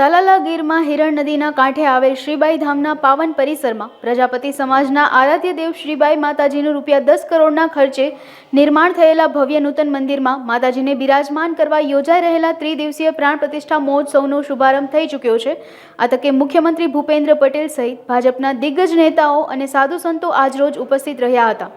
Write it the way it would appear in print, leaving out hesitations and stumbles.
તાલાલા ગીરમાં હિરણ નદીના કાંઠે આવેલ શ્રીબાઈ ધામના પાવન પરિસરમાં પ્રજાપતિ સમાજના આરાધ્ય દેવ શ્રીબાઈ માતાજીનું ₹10 કરોડના ખર્ચે નિર્માણ થયેલા ભવ્ય નૂતન મંદિરમાં માતાજીને બિરાજમાન કરવા યોજાઈ રહેલા ત્રિદિવસીય પ્રાણ પ્રતિષ્ઠા મહોત્સવનો શુભારંભ થઈ ચૂક્યો છે। આ તકે મુખ્યમંત્રી ભૂપેન્દ્ર પટેલ સહિત ભાજપના દિગ્ગજ નેતાઓ અને સાધુ સંતો આજરોજ ઉપસ્થિત રહ્યા હતા।